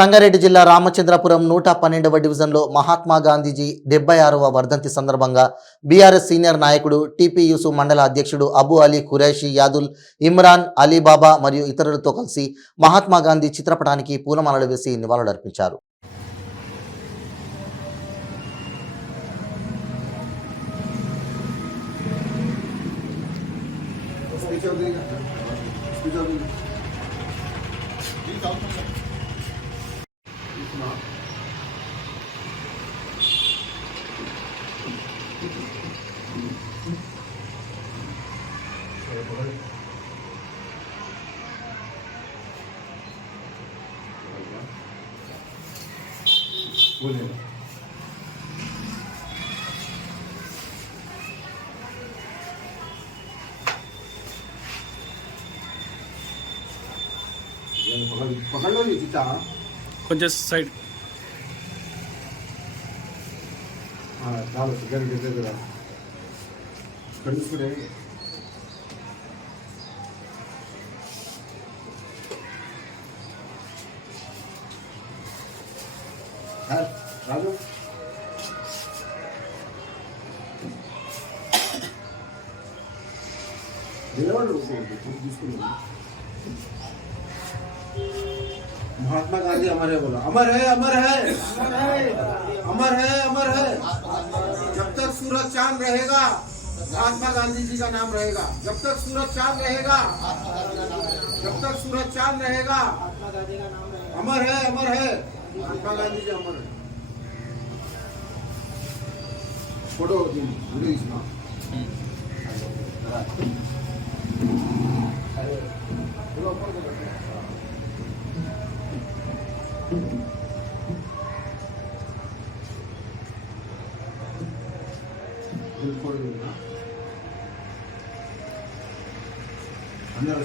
సంగారెడ్డి జిల్లా రామచంద్రపురం 112వ డివిజన్లో మహాత్మా గాంధీజీ 76వ వర్ధంతి సందర్భంగా బీఆర్ఎస్ సీనియర్ నాయకుడు టీపీయూసు మండల అధ్యక్షుడు అబు అలీ ఖురైషీ యాదుల్ ఇమ్రాన్ అలీబాబా మరియు ఇతరులతో కలిసి మహాత్మా గాంధీ చిత్రపటానికి పూలమాలలు వేసి నివాళులర్పించారు. पकड़ लो जीता కొంచెం సైడ్ చాలు దగ్గర కలుసుకునే రాజు నిలబడు తీసుకున్నాను. महात्मा गांधी अमर है बोला, अमर है अमर है अमर है अमर है। जब तक सूरज चांद रहेगा महात्मा गांधी जी का नाम रहेगा। जब तक सूरज चांद रहेगा, जब तक सूरज चांद रहेगा अमर है महात्मा गांधी जी अमर है। फोटो वीडियो इसमें అందరూ